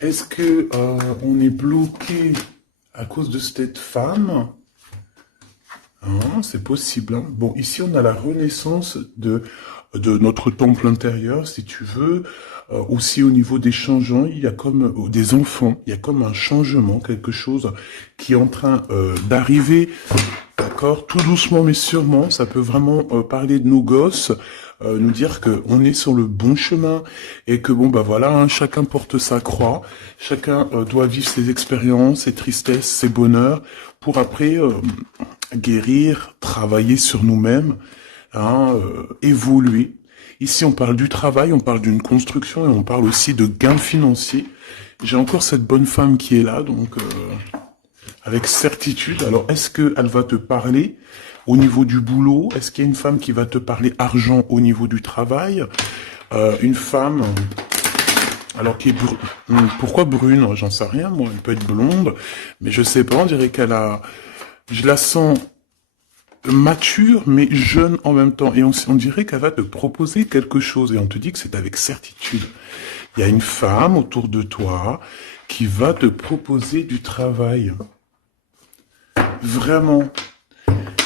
Est-ce que on est bloqué à cause de cette femme? Hein, c'est possible. Hein. Bon, ici on a la renaissance de notre temple intérieur, si tu veux. Aussi au niveau des changements, il y a comme des enfants, il y a comme un changement, quelque chose qui est en train d'arriver. D'accord, tout doucement mais sûrement, ça peut vraiment parler de nos gosses, nous dire que on est sur le bon chemin et que bon bah voilà, hein, chacun porte sa croix, chacun doit vivre ses expériences, ses tristesses, ses bonheurs, pour après guérir, travailler sur nous-mêmes, hein, évoluer. Ici, on parle du travail, on parle d'une construction et on parle aussi de gains financiers. J'ai encore cette bonne femme qui est là, donc avec certitude. Alors, est-ce qu'elle va te parler au niveau du boulot? Est-ce qu'il y a une femme qui va te parler argent au niveau du travail? Une femme, alors qui est pourquoi brune? J'en sais rien, moi. Elle peut être blonde, mais je sais pas. On dirait qu'elle a, je la sens mature mais jeune en même temps. Et on dirait qu'elle va te proposer quelque chose. Et on te dit que c'est avec certitude. Il y a une femme autour de toi qui va te proposer du travail. Vraiment.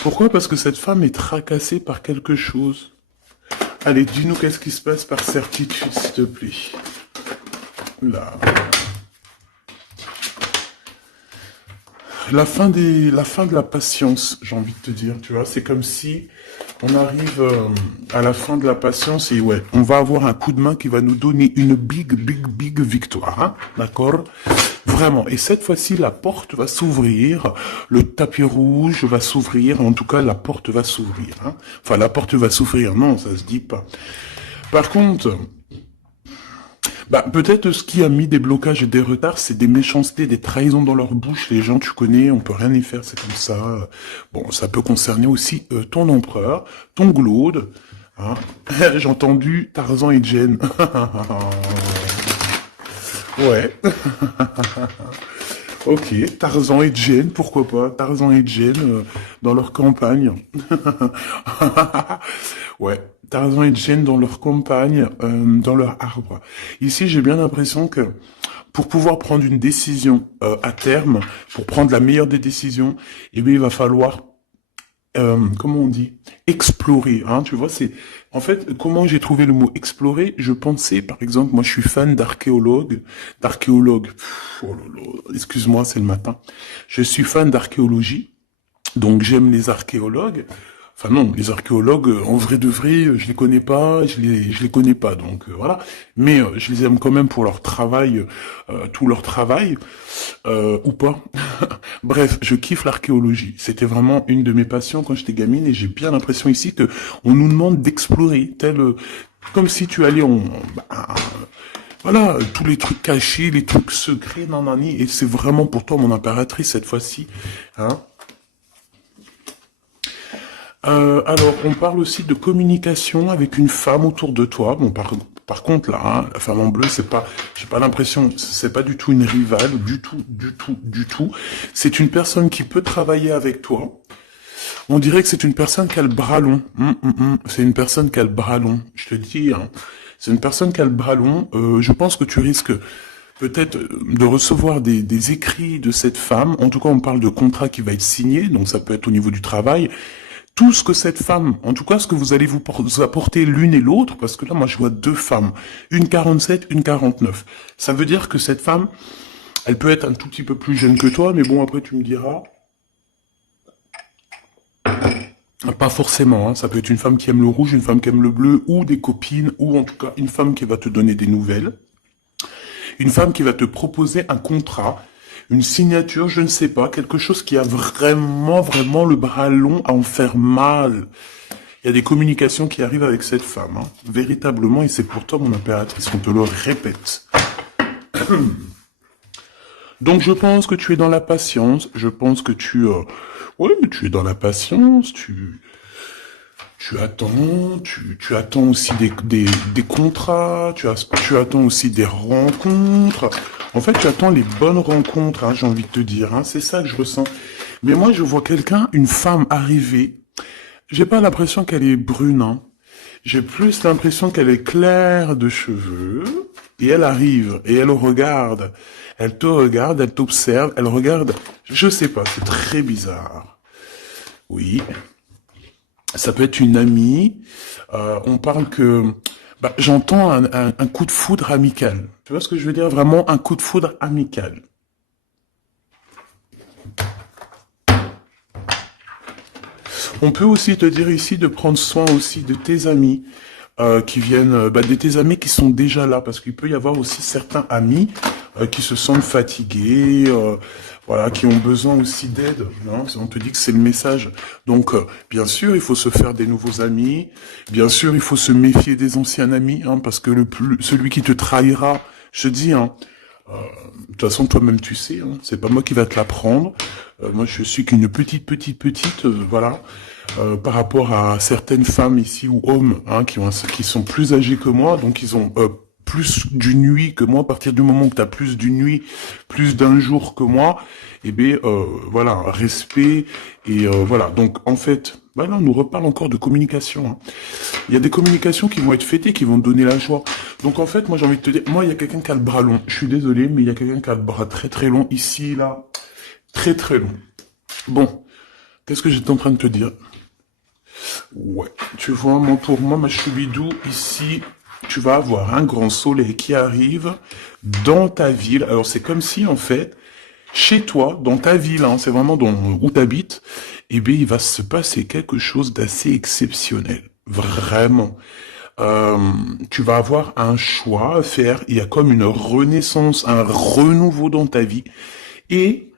Pourquoi? Parce que cette femme est tracassée par quelque chose. Allez, dis-nous qu'est-ce qui se passe par certitude, s'il te plaît. Là. La fin de la patience, j'ai envie de te dire, tu vois, c'est comme si on arrive à la fin de la patience et ouais, on va avoir un coup de main qui va nous donner une big victoire, hein, d'accord? Vraiment. Et cette fois-ci, la porte va s'ouvrir, le tapis rouge va s'ouvrir, en tout cas, la porte va s'ouvrir, hein. Enfin, la porte va s'ouvrir, non, ça se dit pas. Par contre, bah, peut-être ce qui a mis des blocages et des retards, c'est des méchancetés, des trahisons dans leur bouche. Les gens, tu connais, on peut rien y faire, c'est comme ça. Bon, ça peut concerner aussi ton empereur, ton glaude. Hein. J'ai entendu Tarzan et Jane. Ouais. Ok, Tarzan et Jane, pourquoi pas? Tarzan et Jane dans leur campagne. Ouais, Tarzan et Jane dans leur campagne, dans leur arbre. Ici, j'ai bien l'impression que pour pouvoir prendre une décision à terme, pour prendre la meilleure des décisions, eh bien, il va falloir comment on dit, explorer, hein, tu vois, c'est, en fait, comment j'ai trouvé le mot explorer, je pensais, par exemple, moi je suis fan d'archéologue, oh là là, excuse-moi, c'est le matin, je suis fan d'archéologie, donc j'aime les archéologues. Enfin non, les archéologues, en vrai de vrai, je les connais pas, je les connais pas, donc voilà. Mais je les aime quand même pour leur travail, tout leur travail, ou pas. Bref, je kiffe l'archéologie. C'était vraiment une de mes passions quand j'étais gamine, et j'ai bien l'impression ici que on nous demande d'explorer, tel comme si tu allais bah, voilà, tous les trucs cachés, les trucs secrets, nanani, et c'est vraiment pour toi mon impératrice cette fois-ci, hein. Alors, on parle aussi de communication avec une femme autour de toi. Bon, par contre, là, hein, la femme en bleu, c'est pas, j'ai pas l'impression, c'est pas du tout une rivale, du tout. C'est une personne qui peut travailler avec toi. On dirait que c'est une personne qui a le bras long. C'est une personne qui a le bras long. Je te dis, hein, c'est une personne qui a le bras long. Je pense que tu risques peut-être de recevoir des écrits de cette femme. En tout cas, on parle de contrat qui va être signé, donc ça peut être au niveau du travail. Tout ce que cette femme, en tout cas ce que vous allez vous apporter l'une et l'autre, parce que là moi je vois deux femmes, une 47, une 49. Ça veut dire que cette femme, elle peut être un tout petit peu plus jeune que toi, mais bon après tu me diras, pas forcément, hein, ça peut être une femme qui aime le rouge, une femme qui aime le bleu, ou des copines, ou en tout cas une femme qui va te donner des nouvelles, une femme qui va te proposer un contrat, une signature, je ne sais pas, quelque chose qui a vraiment le bras long à en faire mal. Il y a des communications qui arrivent avec cette femme, hein, véritablement, et c'est pour toi, mon impératrice, qu'on te le répète. Donc, je pense que tu es dans la patience, je pense que ouais, mais tu es dans la patience, tu attends, tu attends aussi des contrats, tu attends aussi des rencontres. En fait, tu attends les bonnes rencontres, hein, j'ai envie de te dire, hein, c'est ça que je ressens. Mais moi, je vois quelqu'un, une femme arriver, j'ai pas l'impression qu'elle est brune, hein. J'ai plus l'impression qu'elle est claire de cheveux, et elle arrive, et elle regarde. Elle te regarde, elle t'observe, elle regarde. Je sais pas, c'est très bizarre. Oui, ça peut être une amie. On parle que... Bah, j'entends un coup de foudre amical. Tu vois ce que je veux dire? Vraiment un coup de foudre amical. On peut aussi te dire ici de prendre soin aussi de tes amis qui viennent, de tes amis qui sont déjà là, parce qu'il peut y avoir aussi certains amis qui se sentent fatigués, voilà, qui ont besoin aussi d'aide. Hein, on te dit que c'est le message. Donc, bien sûr, il faut se faire des nouveaux amis. Bien sûr, il faut se méfier des anciens amis, hein, parce que celui qui te trahira, je te dis, hein, de toute façon, toi-même, tu sais, hein, c'est pas moi qui va te l'apprendre. Moi, je suis qu'une petite, voilà, par rapport à certaines femmes ici ou hommes, hein, qui sont plus âgés que moi, donc ils ont plus d'une nuit que moi. À partir du moment où tu as plus d'une nuit, plus d'un jour que moi, eh bien, voilà, respect et voilà. Donc, en fait, bah là, on nous reparle encore de communication. Hein. Il y a des communications qui vont être fêtées, qui vont te donner la joie. Donc en fait, moi j'ai envie de te dire, moi il y a quelqu'un qui a le bras long. Je suis désolé, mais il y a quelqu'un qui a le bras très très long ici, là, très très long. Bon, qu'est-ce que j'étais en train de te dire? Ouais, tu vois, moi pour moi, ma choubidou, ici, tu vas avoir un grand soleil qui arrive dans ta ville. Alors c'est comme si en fait, chez toi, dans ta ville, hein, c'est vraiment où tu habites, eh bien il va se passer quelque chose d'assez exceptionnel. Vraiment. Euh, Tu vas avoir un choix à faire. Il y a comme une renaissance, un renouveau dans ta vie. Et,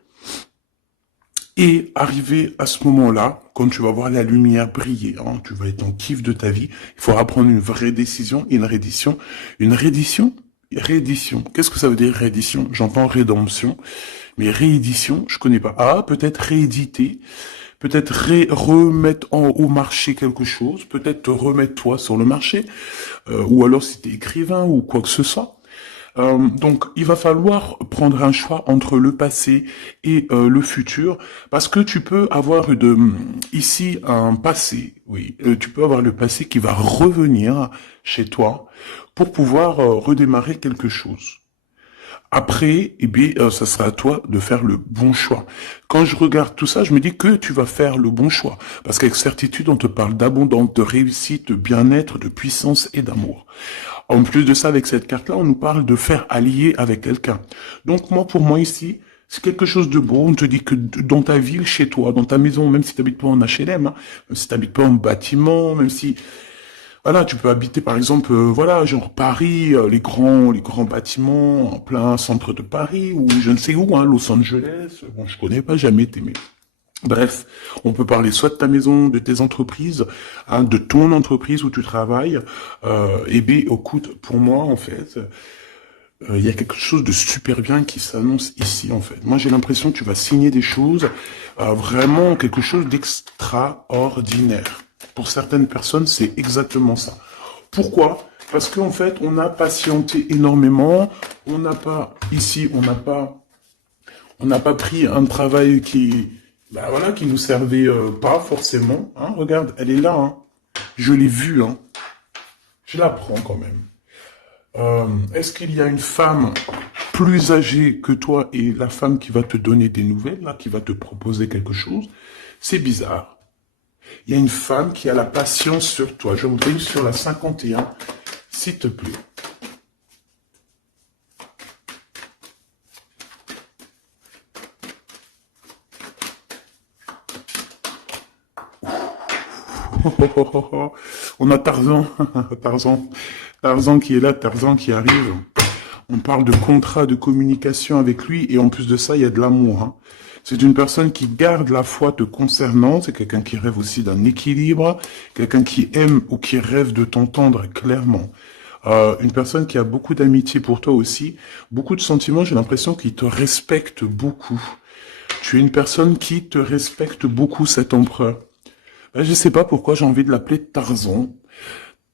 et arrivé à ce moment-là, quand tu vas voir la lumière briller, hein, tu vas être en kiff de ta vie, il faudra prendre une vraie décision, une reddition. Une reddition? Réédition. Qu'est-ce que ça veut dire réédition? J'entends rédemption, mais réédition, je connais pas. Ah, peut-être rééditer, peut-être remettre au marché quelque chose, peut-être te remettre toi sur le marché, ou alors si t'es écrivain ou quoi que ce soit. Donc, il va falloir prendre un choix entre le passé et le futur, parce que tu peux avoir ici un passé, oui, tu peux avoir le passé qui va revenir chez toi pour pouvoir redémarrer quelque chose. Après, eh bien, ça sera à toi de faire le bon choix. Quand je regarde tout ça, je me dis que tu vas faire le bon choix. Parce qu'avec certitude, on te parle d'abondance, de réussite, de bien-être, de puissance et d'amour. En plus de ça, avec cette carte-là, on nous parle de faire allier avec quelqu'un. Donc moi, pour moi ici, c'est quelque chose de beau. On te dit que dans ta ville, chez toi, dans ta maison, même si tu n'habites pas en HLM, hein, même si tu n'habites pas en bâtiment, même si voilà, tu peux habiter par exemple, voilà, genre Paris, les grands bâtiments en plein centre de Paris ou je ne sais où, hein, Los Angeles. Bon, je connais pas, jamais été, mais bref, on peut parler soit de ta maison, de tes entreprises, hein, de ton entreprise où tu travailles. Et bien, écoute, pour moi, en fait, il y a quelque chose de super bien qui s'annonce ici, en fait. Moi, j'ai l'impression que tu vas signer des choses, vraiment quelque chose d'extraordinaire. Pour certaines personnes, c'est exactement ça. Pourquoi? Parce qu'en fait, on a patienté énormément. On n'a pas, ici, on n'a pas pris un travail voilà, qui nous servait pas forcément. Hein, regarde, elle est là. Hein. Je l'ai vue. Hein. Je la prends quand même. Est-ce qu'il y a une femme plus âgée que toi et la femme qui va te donner des nouvelles, là, qui va te proposer quelque chose? C'est bizarre. Il y a une femme qui a la patience sur toi. Je voudrais sur la 51, s'il te plaît. On a Tarzan, Tarzan qui est là, Tarzan qui arrive. On parle de contrat de communication avec lui et en plus de ça, il y a de l'amour. Hein. C'est une personne qui garde la foi te concernant, c'est quelqu'un qui rêve aussi d'un équilibre, quelqu'un qui aime ou qui rêve de t'entendre clairement. Une personne qui a beaucoup d'amitié pour toi aussi, beaucoup de sentiments, j'ai l'impression qu'il te respecte beaucoup. Tu es une personne qui te respecte beaucoup, cet empereur. Je sais pas pourquoi j'ai envie de l'appeler Tarzan.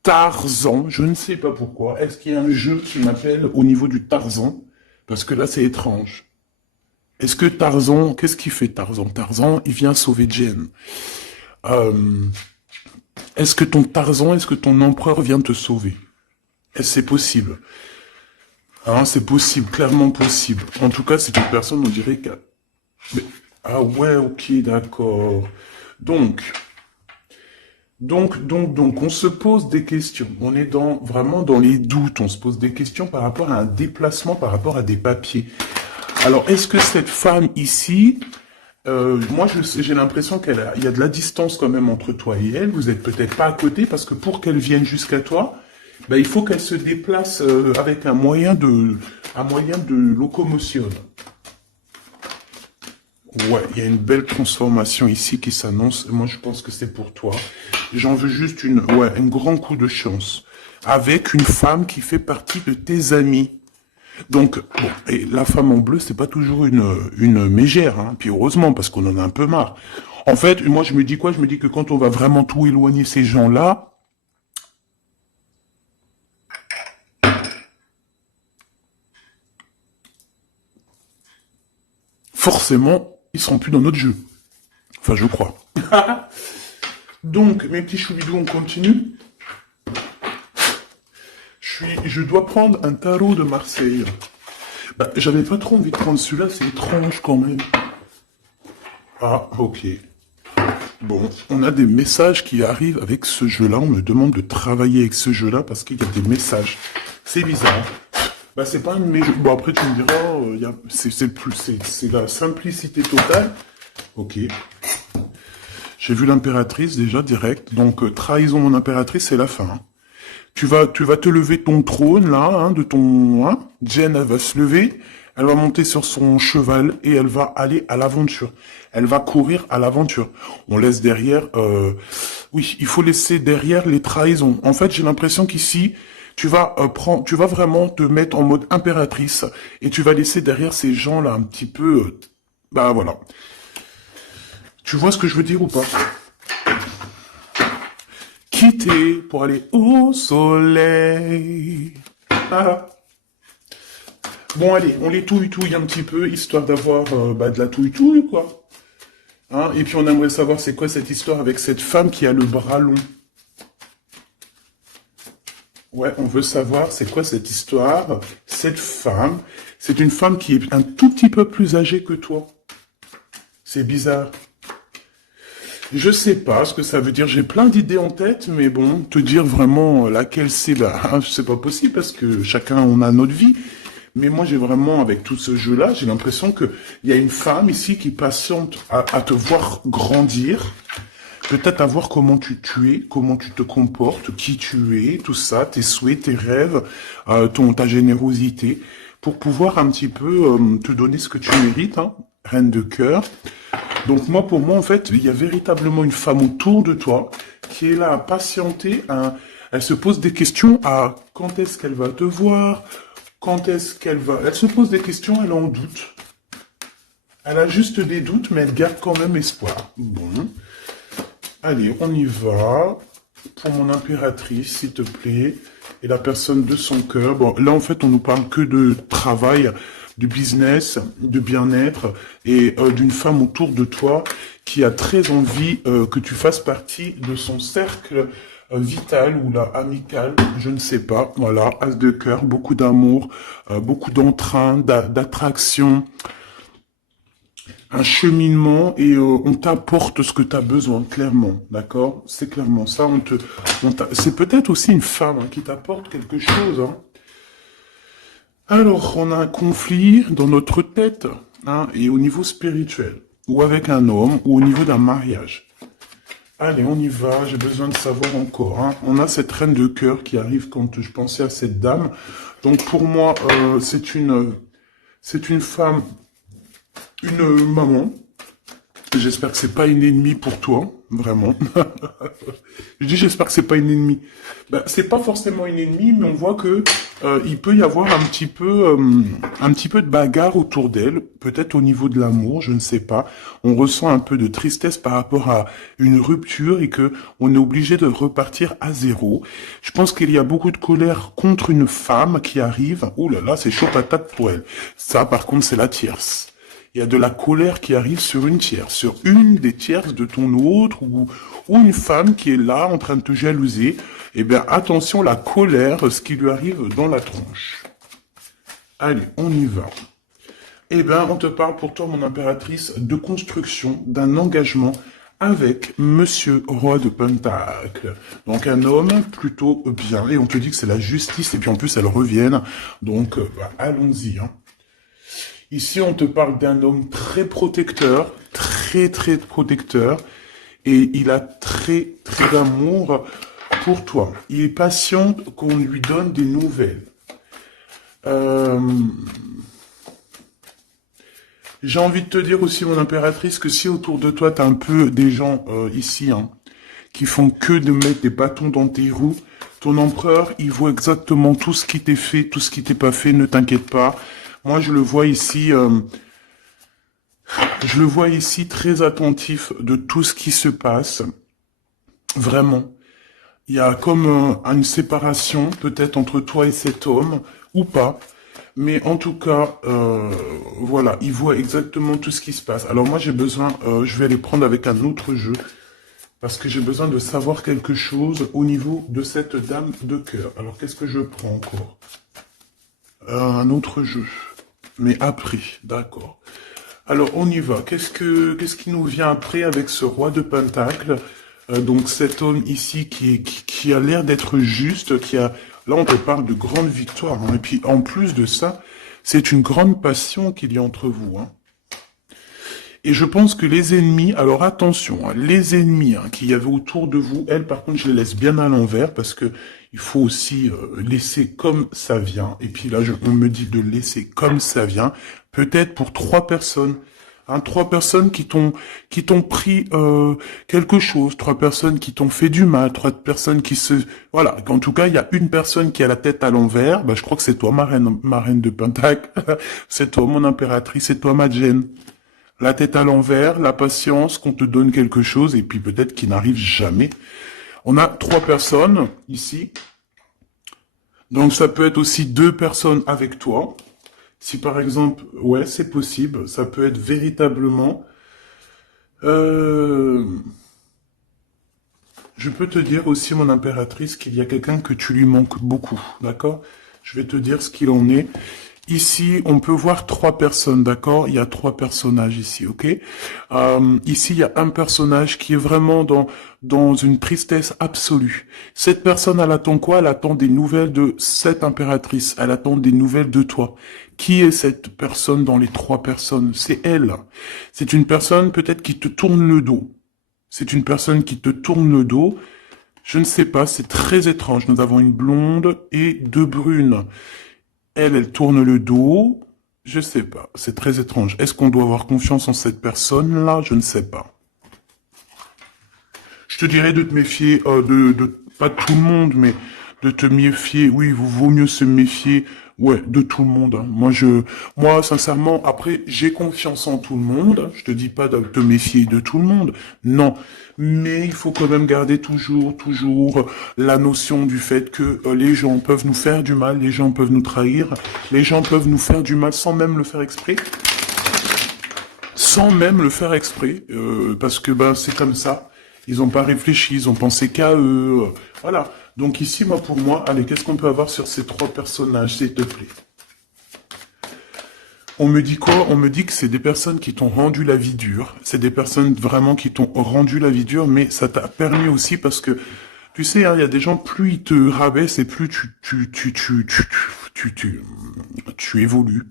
Tarzan, je ne sais pas pourquoi. Est-ce qu'il y a un jeu qui m'appelle au niveau du Tarzan? Parce que là, c'est étrange. Est-ce que Tarzan, qu'est-ce qu'il fait Tarzan? Tarzan, il vient sauver Jen. Euh, Est-ce que ton Tarzan, est-ce que ton empereur vient te sauver? Est-ce que c'est possible? Hein, c'est possible, clairement possible. En tout cas, c'est une personne, on dirait que... Mais- Ah ouais, ok, d'accord. Donc, on se pose des questions. On est vraiment dans les doutes. On se pose des questions par rapport à un déplacement, par rapport à des papiers. Alors, est-ce que cette femme ici, moi, j'ai l'impression il y a de la distance quand même entre toi et elle. Vous êtes peut-être pas à côté parce que pour qu'elle vienne jusqu'à toi, ben, il faut qu'elle se déplace avec un moyen de locomotion. Ouais, il y a une belle transformation ici qui s'annonce. Moi, je pense que c'est pour toi. J'en veux juste un grand coup de chance. Avec une femme qui fait partie de tes amis. Donc, bon, et la femme en bleu, c'est pas toujours une mégère, hein. Puis heureusement, parce qu'on en a un peu marre. En fait, moi, je me dis quoi? Je me dis que quand on va vraiment tout éloigner ces gens-là, forcément, ils seront plus dans notre jeu. Enfin, je crois. Donc, mes petits choubidous, on continue. Je dois prendre un tarot de Marseille. Bah, j'avais pas trop envie de prendre celui-là, c'est étrange quand même. Ah, ok. Bon, on a des messages qui arrivent avec ce jeu-là. On me demande de travailler avec ce jeu-là parce qu'il y a des messages. C'est bizarre. Bah, c'est pas un de mes jeux. Bon, après, tu me diras, c'est la simplicité totale. Ok. J'ai vu l'impératrice déjà direct. Donc, trahison mon impératrice, c'est la fin. Hein. Tu vas te lever de ton trône, là, hein, de ton... Hein. Jen, elle va se lever, elle va monter sur son cheval et elle va aller à l'aventure. Elle va courir à l'aventure. On laisse derrière... Oui, il faut laisser derrière les trahisons. En fait, j'ai l'impression qu'ici, tu vas vraiment te mettre en mode impératrice et tu vas laisser derrière ces gens-là un petit peu... bah voilà. Tu vois ce que je veux dire ou pas? Quitter pour aller au soleil. Ah. Bon, allez, on les touille-touille un petit peu, histoire d'avoir de la touille-touille, quoi. Hein, et puis on aimerait savoir c'est quoi cette histoire avec cette femme qui a le bras long. Ouais, on veut savoir c'est quoi cette histoire. Cette femme, c'est une femme qui est un tout petit peu plus âgée que toi. C'est bizarre. Je sais pas ce que ça veut dire. J'ai plein d'idées en tête, mais bon, te dire vraiment laquelle c'est, bah, c'est pas possible parce que chacun on a notre vie. Mais moi, j'ai vraiment, avec tout ce jeu-là, j'ai l'impression que il y a une femme ici qui patiente à te voir grandir, peut-être à voir comment tu es, comment tu te comportes, qui tu es, tout ça, tes souhaits, tes rêves, ta générosité, pour pouvoir un petit peu te donner ce que tu mérites, hein, reine de cœur. Donc moi, pour moi, en fait, il y a véritablement une femme autour de toi qui est là à patienter. Elle se pose des questions à quand est-ce qu'elle va te voir, quand est-ce qu'elle va... Elle se pose des questions, elle en doute. Elle a juste des doutes, mais elle garde quand même espoir. Bon. Allez, on y va. Pour mon impératrice, s'il te plaît. Et la personne de son cœur. Bon, là, en fait, on nous parle que de travail, de business, de bien-être et d'une femme autour de toi qui a très envie que tu fasses partie de son cercle vital ou là amical, je ne sais pas. Voilà, as de cœur, beaucoup d'amour, beaucoup d'entrain, d'attraction, un cheminement et on t'apporte ce que tu as besoin, clairement, d'accord? C'est clairement ça. C'est peut-être aussi une femme hein, qui t'apporte quelque chose. Hein. Alors, on a un conflit dans notre tête hein, et au niveau spirituel, ou avec un homme, ou au niveau d'un mariage. Allez, on y va, j'ai besoin de savoir encore. Hein. On a cette reine de cœur qui arrive quand je pensais à cette dame. Donc pour moi, c'est une femme, une maman. J'espère que c'est pas une ennemie pour toi, vraiment. Je dis j'espère que c'est pas une ennemie. Ben, c'est pas forcément une ennemie, mais on voit que il peut y avoir un petit peu de bagarre autour d'elle, peut-être au niveau de l'amour, je ne sais pas. On ressent un peu de tristesse par rapport à une rupture et que on est obligé de repartir à zéro. Je pense qu'il y a beaucoup de colère contre une femme qui arrive. Ouh là là, c'est chaud patate pour elle. Ça, par contre, c'est la tierce. Il y a de la colère qui arrive sur une tierce, sur une des tierces de ton autre, ou une femme qui est là en train de te jalouser. Eh bien, attention, la colère, ce qui lui arrive dans la tronche. Allez, on y va. Eh bien, on te parle pour toi, mon impératrice, de construction, d'un engagement avec Monsieur Roi de Pentacle. Donc un homme plutôt bien, et on te dit que c'est la justice, et puis en plus elles reviennent, donc allons-y. Hein. Ici on te parle d'un homme très protecteur, très protecteur, et il a très d'amour pour toi. Il est patient qu'on lui donne des nouvelles. J'ai envie de te dire aussi, mon impératrice, que si autour de toi, t'as un peu des gens ici, hein, qui font que de mettre des bâtons dans tes roues, ton empereur, il voit exactement tout ce qui t'est fait, tout ce qui t'est pas fait, ne t'inquiète pas. Moi, je le vois ici très attentif de tout ce qui se passe. Vraiment. Il y a comme une séparation, peut-être, entre toi et cet homme, ou pas. Mais en tout cas, voilà, il voit exactement tout ce qui se passe. Alors moi, j'ai besoin, je vais aller prendre avec un autre jeu, parce que j'ai besoin de savoir quelque chose au niveau de cette dame de cœur. Alors, qu'est-ce que je prends encore? Un autre jeu. Mais après, d'accord. Alors, on y va. Qu'est-ce qui nous vient après avec ce roi de Pentacle? Donc, cet homme ici qui a l'air d'être juste, Là, on te parle de grande victoire. Hein. Et puis, en plus de ça, c'est une grande passion qu'il y a entre vous. Hein. Et je pense que les ennemis, alors attention, hein, les ennemis qu'il y avait autour de vous, elles, par contre, je les laisse bien à l'envers parce que il faut aussi laisser comme ça vient. Et puis là, on me dit de laisser comme ça vient. Peut-être pour 3 personnes. Hein, 3 personnes qui t'ont pris quelque chose, 3 personnes qui t'ont fait du mal, 3 personnes qui se... Voilà, en tout cas, il y a une personne qui a la tête à l'envers, je crois que c'est toi, ma reine de Pentacle, c'est toi, mon impératrice, c'est toi, ma Jen. La tête à l'envers, la patience, qu'on te donne quelque chose, et puis peut-être qu'il n'arrive jamais. On a 3 personnes, ici. Donc ça peut être aussi 2 personnes avec toi. Si par exemple, ouais, c'est possible, ça peut être véritablement... Je peux te dire aussi, mon impératrice, qu'il y a quelqu'un que tu lui manques beaucoup, d'accord? Je vais te dire ce qu'il en est. Ici, on peut voir 3 personnes, d'accord? Il y a 3 personnages ici, ok? Ici, il y a un personnage qui est vraiment dans une tristesse absolue. Cette personne, elle attend quoi? Elle attend des nouvelles de cette impératrice. Elle attend des nouvelles de toi. Qui est cette personne dans les 3 personnes? C'est elle. C'est une personne peut-être qui te tourne le dos. C'est une personne qui te tourne le dos. Je ne sais pas, c'est très étrange. Nous avons une blonde et 2 brunes. Elle tourne le dos. Je sais pas. C'est très étrange. Est-ce qu'on doit avoir confiance en cette personne-là? Je ne sais pas. Je te dirais de te méfier pas de tout le monde, mais de te méfier. Oui, il vaut mieux se méfier, ouais, de tout le monde. Hein. Moi, sincèrement, après, j'ai confiance en tout le monde. Je te dis pas de te méfier de tout le monde. Non. Mais il faut quand même garder toujours la notion du fait que les gens peuvent nous faire du mal, les gens peuvent nous trahir, les gens peuvent nous faire du mal sans même le faire exprès. Sans même le faire exprès, parce que c'est comme ça. Ils n'ont pas réfléchi, ils ont pensé qu'à eux. Voilà. Donc ici, pour moi, allez, qu'est-ce qu'on peut avoir sur ces 3 personnages, s'il te plaît? On me dit quoi? On me dit que c'est des personnes qui t'ont rendu la vie dure. C'est des personnes vraiment qui t'ont rendu la vie dure, mais ça t'a permis aussi parce que, tu sais, il y a des gens, plus ils te rabaissent et plus tu évolues.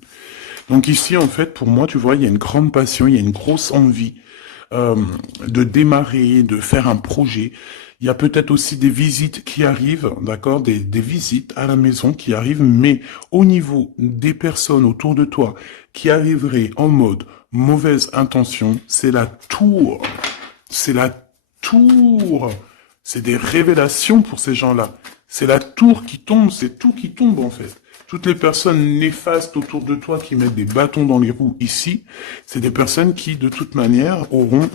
Donc ici, en fait, pour moi, tu vois, il y a une grande passion, il y a une grosse envie de démarrer, de faire un projet. Il y a peut-être aussi des visites qui arrivent, d'accord, des visites à la maison qui arrivent, mais au niveau des personnes autour de toi qui arriveraient en mode mauvaise intention, c'est la tour. C'est la tour. C'est des révélations pour ces gens-là. C'est la tour qui tombe, c'est tout qui tombe en fait. Toutes les personnes néfastes autour de toi qui mettent des bâtons dans les roues ici, c'est des personnes qui, de toute manière, auront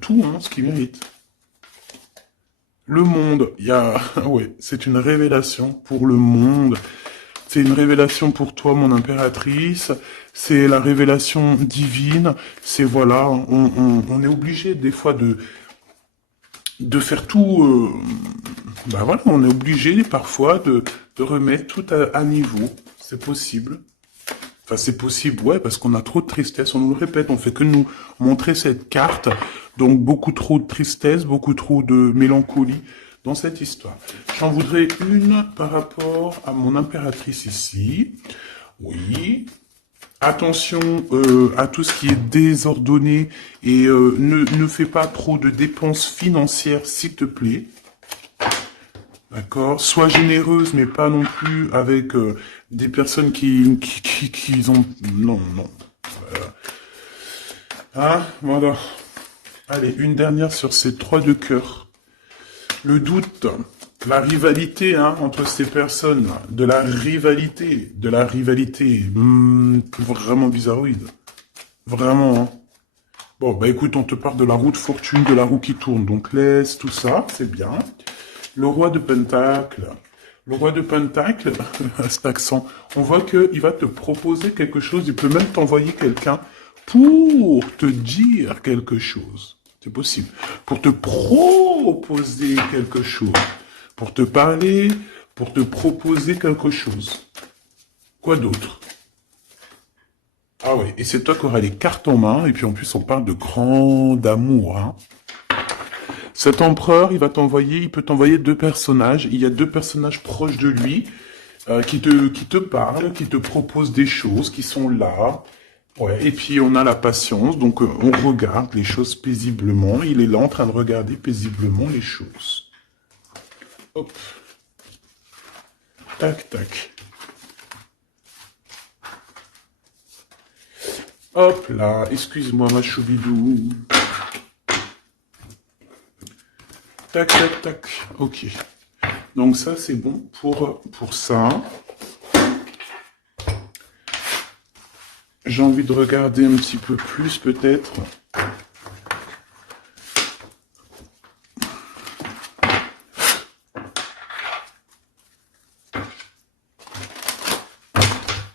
tout, ce qu'ils méritent. Le monde, ouais, c'est une révélation pour le monde. C'est une révélation pour toi, mon impératrice. C'est la révélation divine. C'est voilà, on est obligé des fois de faire tout. Ben voilà, on est obligé parfois de remettre tout à niveau. C'est possible. Enfin, c'est possible, ouais, parce qu'on a trop de tristesse. On nous le répète, on fait que nous montrer cette carte. Donc, beaucoup trop de tristesse, beaucoup trop de mélancolie dans cette histoire. J'en voudrais une par rapport à mon impératrice ici. Oui. Attention à tout ce qui est désordonné et ne fais pas trop de dépenses financières, s'il te plaît. D'accord. Sois généreuse, mais pas non plus avec des personnes qui ont... Non, non. Ah, voilà. Allez, une dernière sur ces 3 de cœur. Le doute, la rivalité entre ces personnes, de la rivalité, vraiment bizarroïde. Vraiment, hein. Bon, bah écoute, on te parle de la roue de fortune, de la roue qui tourne, donc laisse tout ça, c'est bien. Le roi de Pentacle. Le roi de Pentacle, à cet accent, on voit qu'il va te proposer quelque chose, il peut même t'envoyer quelqu'un pour te dire quelque chose. C'est possible. Pour te proposer quelque chose. Pour te parler, pour te proposer quelque chose. Quoi d'autre? Ah oui, et c'est toi qui auras les cartes en main, et puis en plus on parle de grand amour, hein. Cet empereur, il peut t'envoyer 2 personnages. Il y a 2 personnages proches de lui qui te parlent, qui te proposent des choses, qui sont là. Ouais. Et puis on a la patience, donc on regarde les choses paisiblement. Il est là en train de regarder paisiblement les choses. Hop. Tac, tac. Hop là, excuse-moi ma choubidou. Tac, tac, tac. Ok. Donc ça, c'est bon pour ça. J'ai envie de regarder un petit peu plus, peut-être.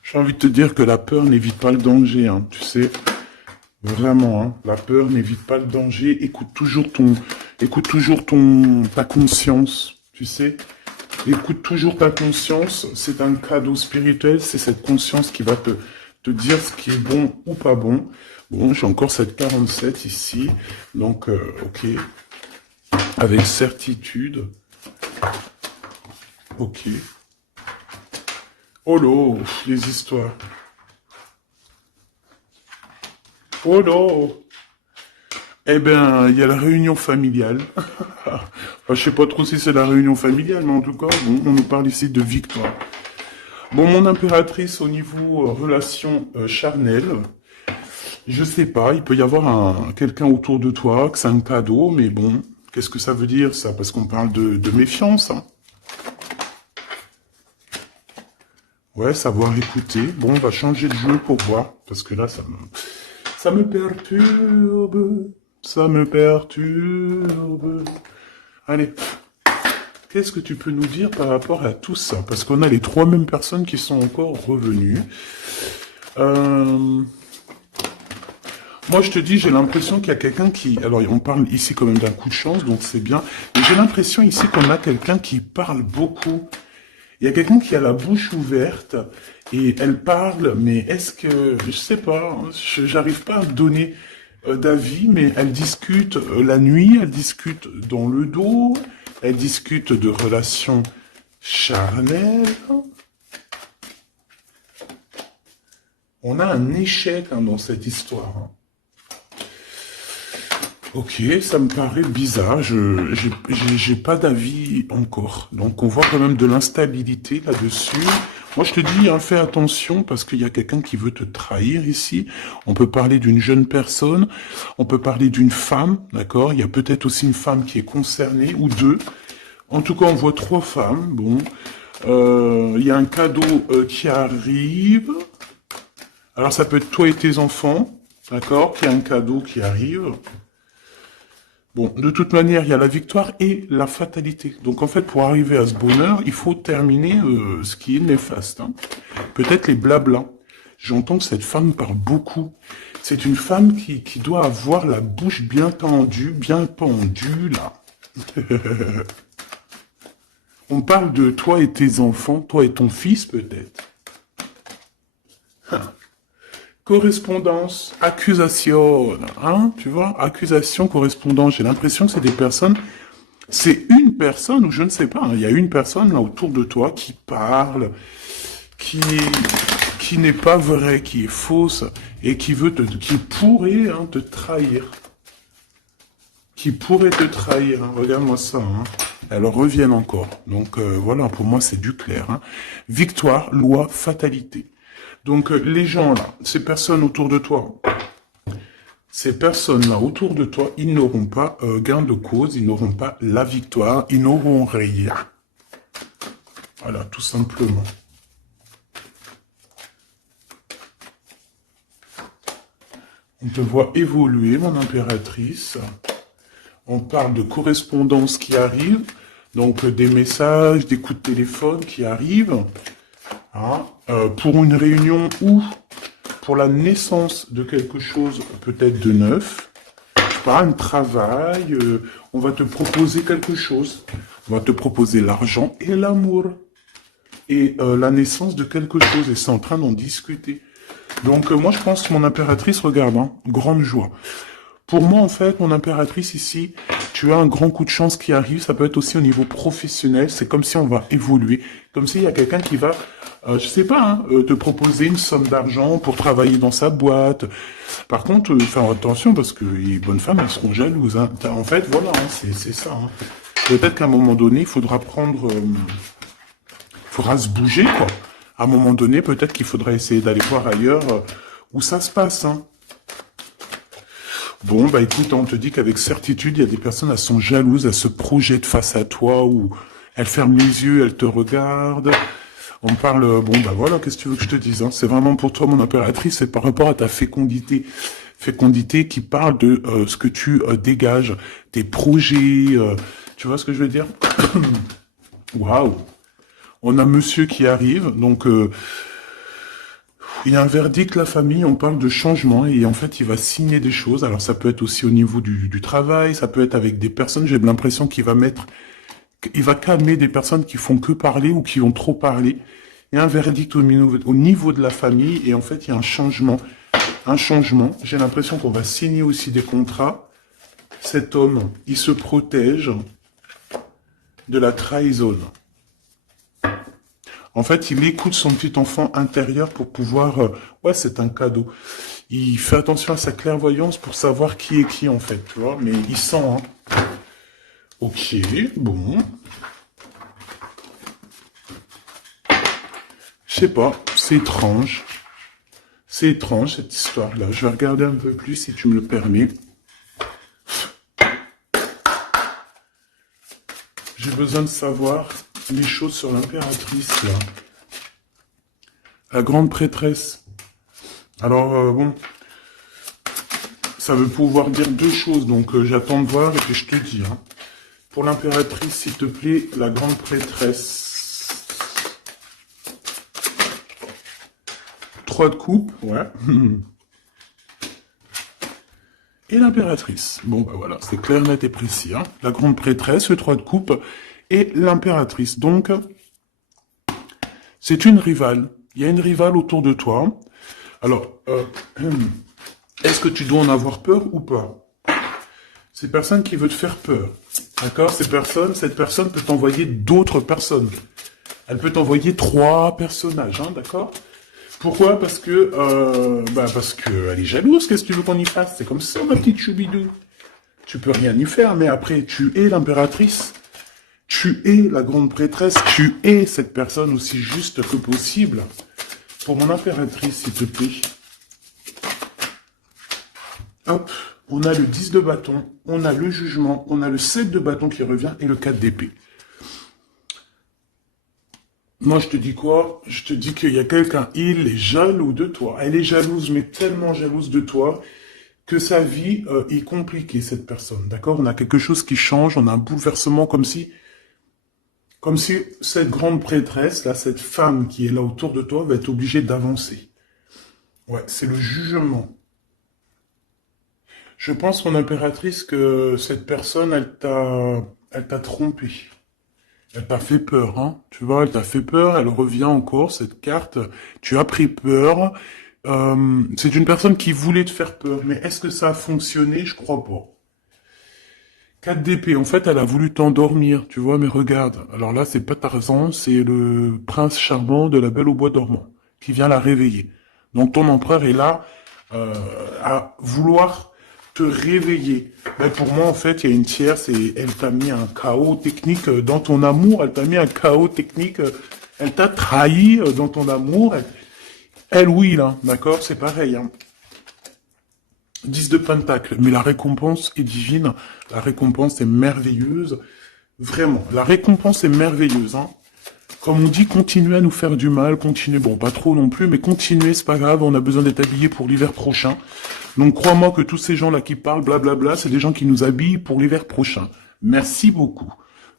J'ai envie de te dire que la peur n'évite pas le danger, hein, tu sais. Vraiment, hein, la peur n'évite pas le danger. Écoute toujours ta conscience, tu sais. Écoute toujours ta conscience. C'est un cadeau spirituel. C'est cette conscience qui va te dire ce qui est bon ou pas bon. Bon, j'ai encore cette 47 ici. Donc, ok. Avec certitude. Ok. Oh là, les histoires. Oh là. Eh ben, il y a la réunion familiale. Enfin, je sais pas trop si c'est la réunion familiale, mais en tout cas, bon, on nous parle ici de victoire. Bon, mon impératrice, au niveau relation charnelle, je sais pas, il peut y avoir quelqu'un autour de toi, que c'est un cadeau, mais bon, qu'est-ce que ça veut dire, ça? Parce qu'on parle de méfiance, hein. Ouais, savoir écouter. Bon, on va changer de jeu pour voir, parce que là, ça me perturbe. Ça me perturbe. Allez, qu'est-ce que tu peux nous dire par rapport à tout ça? Parce qu'on a les 3 mêmes personnes qui sont encore revenues. Moi, je te dis, j'ai l'impression qu'il y a quelqu'un qui... Alors, on parle ici quand même d'un coup de chance, donc c'est bien. Mais j'ai l'impression ici qu'on a quelqu'un qui parle beaucoup. Il y a quelqu'un qui a la bouche ouverte et elle parle, mais est-ce que... Je sais pas, j'arrive pas à donner d'avis, mais elle discute la nuit, elle discute dans le dos, elle discute de relations charnelles. On a un échec dans cette histoire. Ok, ça me paraît bizarre, j'ai pas d'avis encore. Donc on voit quand même de l'instabilité là-dessus. Moi je te dis, hein, fais attention parce qu'il y a quelqu'un qui veut te trahir ici. On peut parler d'une jeune personne, on peut parler d'une femme, d'accord? Il y a peut-être aussi une femme qui est concernée, ou 2. En tout cas, on voit 3 femmes, bon. Il y a un cadeau qui arrive. Alors ça peut être toi et tes enfants, d'accord? Qu'il y a un cadeau qui arrive. Bon, de toute manière, il y a la victoire et la fatalité. Donc en fait, pour arriver à ce bonheur, il faut terminer ce qui est néfaste. Hein. Peut-être les blablas. J'entends que cette femme parle beaucoup. C'est une femme qui doit avoir la bouche bien tendue, bien pendue, là. On parle de toi et tes enfants, toi et ton fils peut-être. Correspondance, accusation, hein, tu vois, accusation, correspondance. J'ai l'impression que c'est des personnes, c'est une personne, ou je ne sais pas, hein, il y a une personne là autour de toi qui parle, qui, qui n'est pas vraie, qui est fausse, et qui pourrait hein, te trahir. Qui pourrait te trahir, hein. Regarde-moi ça, hein. Elles reviennent encore. Donc voilà, pour moi c'est du clair. Hein. Victoire, loi, fatalité. Donc les gens là, ces personnes autour de toi, ces personnes-là autour de toi, ils n'auront pas gain de cause, ils n'auront pas la victoire, ils n'auront rien. Voilà, tout simplement. On te voit évoluer, mon impératrice. On parle de correspondance qui arrive, donc des messages, des coups de téléphone qui arrivent. Hein, pour une réunion ou pour la naissance de quelque chose peut-être de neuf, je sais pas, un travail, on va te proposer quelque chose, on va te proposer l'argent et l'amour, et la naissance de quelque chose, et c'est en train d'en discuter. Donc moi je pense que mon impératrice, regarde, hein, grande joie. Pour moi, en fait, mon impératrice ici, tu as un grand coup de chance qui arrive. Ça peut être aussi au niveau professionnel. C'est comme si on va évoluer. Comme s'il y a quelqu'un qui va, je sais pas, hein, te proposer une somme d'argent pour travailler dans sa boîte. Par contre, faire attention parce que les bonnes femmes, elles seront jalouses. Hein. En fait, voilà, hein, c'est ça. Hein. Peut-être qu'à un moment donné, il faudra prendre... faudra se bouger, quoi. À un moment donné, peut-être qu'il faudra essayer d'aller voir ailleurs où ça se passe, hein. Bon, bah écoute, on te dit qu'avec certitude, il y a des personnes, elles sont jalouses, elles se projettent face à toi, ou elles ferment les yeux, elles te regardent. On parle, bon, bah voilà, qu'est-ce que tu veux que je te dise, hein. C'est vraiment pour toi, mon impératrice, c'est par rapport à ta fécondité. Fécondité qui parle de ce que tu dégages, tes projets, tu vois ce que je veux dire? Waouh! On a monsieur qui arrive, donc... il y a un verdict, la famille, on parle de changement, et en fait, il va signer des choses. Alors, ça peut être aussi au niveau du travail, ça peut être avec des personnes, j'ai l'impression qu'il va il va calmer des personnes qui font que parler ou qui ont trop parlé. Il y a un verdict au niveau de la famille, et en fait, il y a un changement. Un changement. J'ai l'impression qu'on va signer aussi des contrats. Cet homme, il se protège de la trahison. En fait, il écoute son petit enfant intérieur pour pouvoir... ouais, c'est un cadeau. Il fait attention à sa clairvoyance pour savoir qui est qui, en fait, tu vois. Mais il sent, hein. Ok, bon. Je sais pas, c'est étrange. C'est étrange, cette histoire-là. Je vais regarder un peu plus, si tu me le permets. J'ai besoin de savoir les choses sur l'impératrice, là. La grande prêtresse. Alors, bon, ça veut pouvoir dire deux choses, donc j'attends de voir et puis je te dis. Hein. Pour l'impératrice, s'il te plaît, la grande prêtresse. 3 de coupe, ouais. Et l'impératrice. Bon, bah voilà, c'est clair, net et précis. Hein. La grande prêtresse, le 3 de coupe, et l'impératrice. Donc, c'est une rivale. Il y a une rivale autour de toi. Alors, est-ce que tu dois en avoir peur ou pas? C'est personne qui veut te faire peur. D'accord? Cette personne peut t'envoyer d'autres personnes. Elle peut t'envoyer 3 personnages, hein, d'accord? Pourquoi? Parce que elle est jalouse. Qu'est-ce que tu veux qu'on y fasse? C'est comme ça, ma petite choubidou. Tu peux rien y faire, mais après, tu es l'impératrice. Tu es la grande prêtresse. Tu es cette personne aussi juste que possible. Pour mon impératrice, s'il te plaît. Hop, on a le 10 de bâton, on a le jugement, on a le 7 de bâton qui revient et le 4 d'épée. Moi, je te dis quoi? Je te dis qu'il y a quelqu'un, il est jaloux de toi. Elle est jalouse, mais tellement jalouse de toi, que sa vie est compliquée, cette personne, d'accord? On a quelque chose qui change, on a un bouleversement comme si cette grande prêtresse, là, cette femme qui est là autour de toi, va être obligée d'avancer. Ouais, c'est le jugement. Je pense, mon impératrice, que cette personne, elle t'a trompé. Elle t'a fait peur, hein. Tu vois, elle t'a fait peur, elle revient encore, cette carte. Tu as pris peur. C'est une personne qui voulait te faire peur. Mais est-ce que ça a fonctionné? Je crois pas. 4 d'épée, en fait, elle a voulu t'endormir, tu vois, mais regarde. Alors là, c'est pas Tarzan, c'est le prince charmant de la Belle au bois dormant, qui vient la réveiller. Donc ton empereur est là, à vouloir te réveiller. Ben, pour moi, en fait, il y a une tierce et elle t'a mis un chaos technique dans ton amour, elle t'a mis un chaos technique, elle t'a trahi dans ton amour. Elle, oui, là, d'accord, c'est pareil, hein. 10 de Pentacle, mais la récompense est divine, la récompense est merveilleuse, vraiment, la récompense est merveilleuse, hein. Comme on dit, continuez à nous faire du mal, continuez, bon, pas trop non plus, mais continuez, c'est pas grave, on a besoin d'être habillés pour l'hiver prochain. Donc crois-moi que tous ces gens-là qui parlent, blablabla, c'est des gens qui nous habillent pour l'hiver prochain. Merci beaucoup.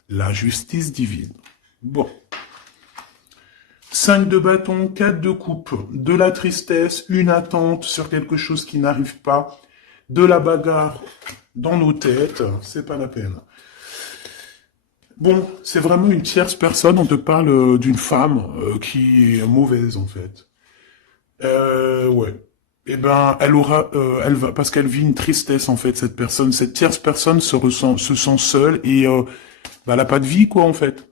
La justice divine. Bon. 5 de bâton, 4 de coupe, de la tristesse, une attente sur quelque chose qui n'arrive pas, de la bagarre dans nos têtes, c'est pas la peine. Bon, c'est vraiment une tierce personne, on te parle d'une femme qui est mauvaise en fait. Ouais. Eh ben, elle va, parce qu'elle vit une tristesse en fait, cette personne, cette tierce personne se sent seule et bah, elle a pas de vie quoi en fait.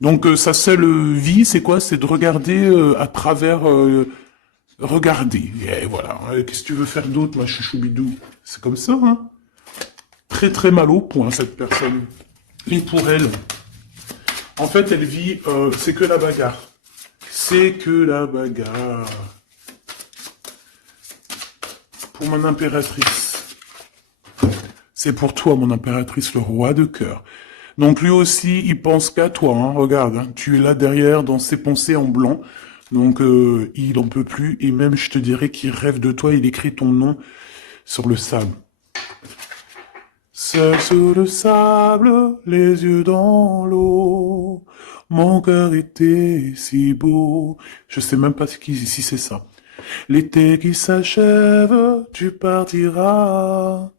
Donc sa seule vie, c'est quoi? C'est de regarder à travers, regarder. Et voilà. Qu'est-ce que tu veux faire d'autre, ma chouchoubidou? C'est comme ça, hein. Très très mal au point cette personne. Et pour elle, en fait, elle vit, c'est que la bagarre. C'est que la bagarre. Pour mon impératrice. C'est pour toi, mon impératrice, le roi de cœur. Donc lui aussi, il pense qu'à toi, hein, regarde, hein, tu es là derrière dans ses pensées en blanc, donc il en peut plus, et même je te dirais qu'il rêve de toi, il écrit ton nom sur le sable. Seul sur le sable, les yeux dans l'eau, mon cœur était si beau, je sais même pas si c'est ça. L'été qui s'achève, tu partiras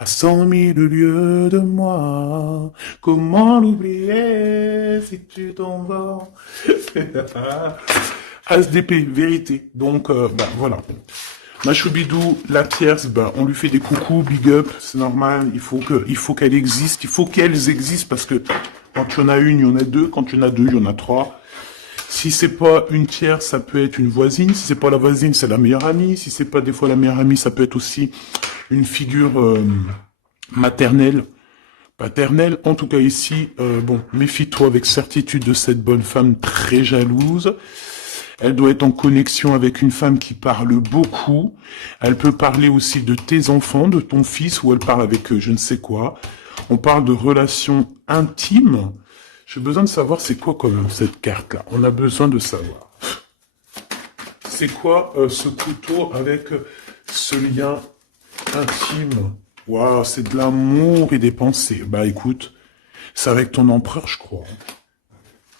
à 100 000 lieues de moi. Comment l'oublier si tu t'en vas? As d'épée, vérité. Donc, bah, voilà. Machoubidou, la tierce, bah, on lui fait des coucous, big up, c'est normal. Il faut qu'elle existe. Il faut qu'elles existent parce que quand il y en a une, il y en a deux. Quand il y en a deux, il y en a trois. Si c'est pas une tierce, ça peut être une voisine. Si c'est pas la voisine, c'est la meilleure amie. Si c'est pas des fois la meilleure amie, ça peut être aussi une figure maternelle, paternelle. En tout cas ici, bon, méfie-toi avec certitude de cette bonne femme très jalouse. Elle doit être en connexion avec une femme qui parle beaucoup. Elle peut parler aussi de tes enfants, de ton fils, ou elle parle avec je ne sais quoi. On parle de relations intimes. J'ai besoin de savoir c'est quoi quand même cette carte-là. On a besoin de savoir. C'est quoi ce couteau avec ce lien intime? Waouh, c'est de l'amour et des pensées. Bah écoute, c'est avec ton empereur, je crois.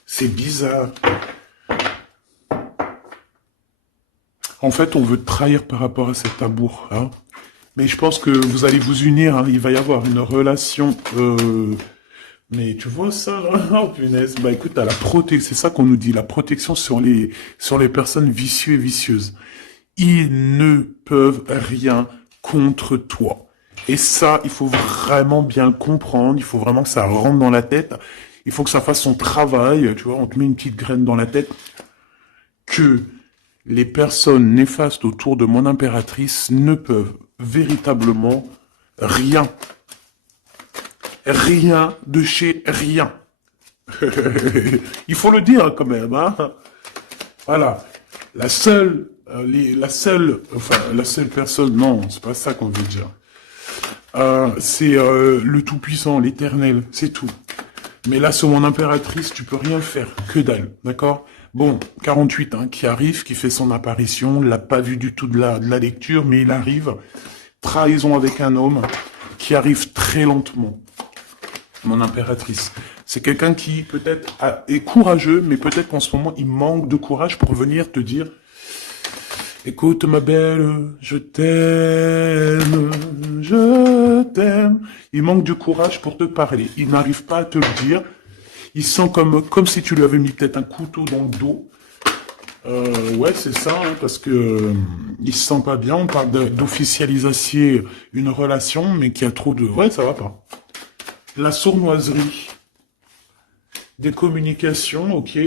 C'est bizarre. En fait, on veut te trahir par rapport à cet amour. Hein. Mais je pense que vous allez vous unir. Hein. Il va y avoir une relation... Mais tu vois ça, là? Oh, punaise. Bah écoute, t'as la protection, c'est ça qu'on nous dit, la protection sur les personnes vicieuses et vicieuses. Ils ne peuvent rien contre toi. Et ça, il faut vraiment bien le comprendre, il faut vraiment que ça rentre dans la tête, il faut que ça fasse son travail, tu vois, on te met une petite graine dans la tête, que les personnes néfastes autour de mon impératrice ne peuvent véritablement rien. Rien de chez rien. Il faut le dire quand même, hein. Voilà. La seule personne, non, c'est pas ça qu'on veut dire. C'est le Tout-Puissant, l'Éternel, c'est tout. Mais là, sur mon impératrice, tu peux rien faire, que dalle, d'accord? Bon, 48, hein, qui arrive, qui fait son apparition, on l'a pas vu du tout de la lecture, mais il arrive. trahison avec un homme qui arrive très lentement. Mon impératrice. C'est quelqu'un qui peut-être est courageux, mais peut-être qu'en ce moment, il manque de courage pour venir te dire « Écoute ma belle, je t'aime, je t'aime. » Il manque de courage pour te parler. Il n'arrive pas à te le dire. Il sent comme si tu lui avais mis peut-être un couteau dans le dos. Ouais, c'est ça, hein, parce que il se sent pas bien. On parle d'officialiser une relation, mais qui a trop de... Ouais, ça va pas. La sournoiserie. Des communications, ok.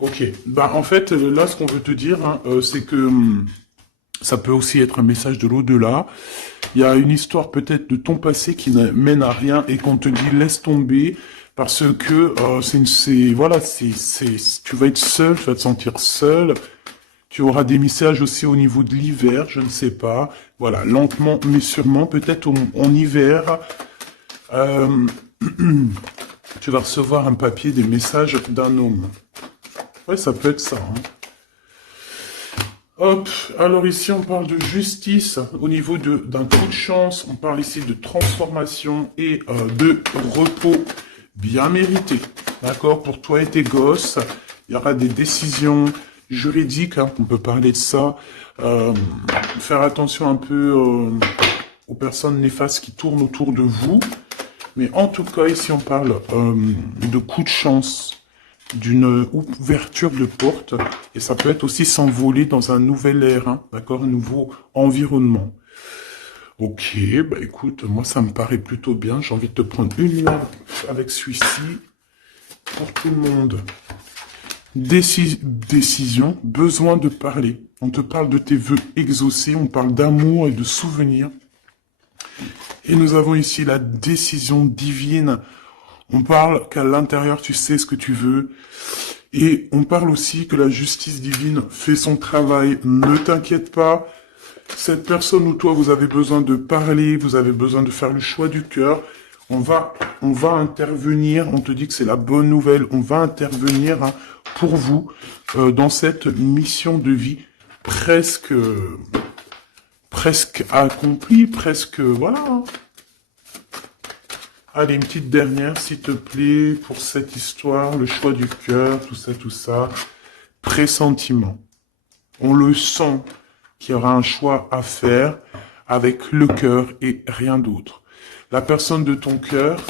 Ok. Bah, en fait, là, ce qu'on veut te dire, hein, c'est que ça peut aussi être un message de l'au-delà. Il y a une histoire peut-être de ton passé qui ne mène à rien et qu'on te dit laisse tomber parce que tu vas être seul, tu vas te sentir seul. Tu auras des messages aussi au niveau de l'hiver, je ne sais pas. Voilà, lentement mais sûrement, peut-être en hiver, tu vas recevoir un papier, des messages d'un homme. Ouais, ça peut être ça. Hein. Hop, alors ici on parle de justice au niveau d'un coup de chance, on parle ici de transformation et de repos bien mérité. D'accord, pour toi et tes gosses, il y aura des décisions juridiques, hein, on peut parler de ça. Faire attention un peu aux personnes néfastes qui tournent autour de vous. Mais en tout cas, ici on parle de coup de chance, d'une ouverture de porte, et ça peut être aussi s'envoler dans un nouvel air, hein, d'accord, un nouveau environnement. Ok, bah écoute, moi ça me paraît plutôt bien, j'ai envie de te prendre une lampe avec celui-ci, pour tout le monde. Décision, besoin de parler. On te parle de tes vœux exaucés, on parle d'amour et de souvenirs. Et nous avons ici la décision divine. On parle qu'à l'intérieur, tu sais ce que tu veux. Et on parle aussi que la justice divine fait son travail. Ne t'inquiète pas. Cette personne ou toi, vous avez besoin de parler, vous avez besoin de faire le choix du cœur. On va intervenir. On te dit que c'est la bonne nouvelle. On va intervenir hein, pour vous dans cette mission de vie presque accomplie, presque, voilà. Hein. Allez, une petite dernière, s'il te plaît, pour cette histoire, le choix du cœur, tout ça. Pressentiment. On le sent qu'il y aura un choix à faire avec le cœur et rien d'autre. La personne de ton cœur,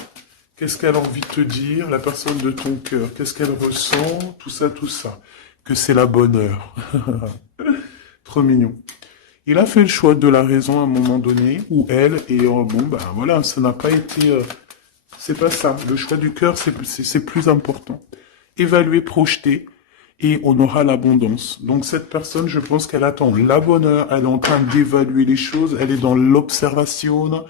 qu'est-ce qu'elle a envie de te dire? La personne de ton cœur, qu'est-ce qu'elle ressent? Tout ça. Que c'est la bonne heure. Trop mignon. Il a fait le choix de la raison à un moment donné, ou elle, et bon, ben voilà, ça n'a pas été... c'est pas ça. Le choix du cœur, c'est plus important. Évaluer, projeter, et on aura l'abondance. Donc cette personne, je pense qu'elle attend la bonne heure, elle est en train d'évaluer les choses, elle est dans l'observation,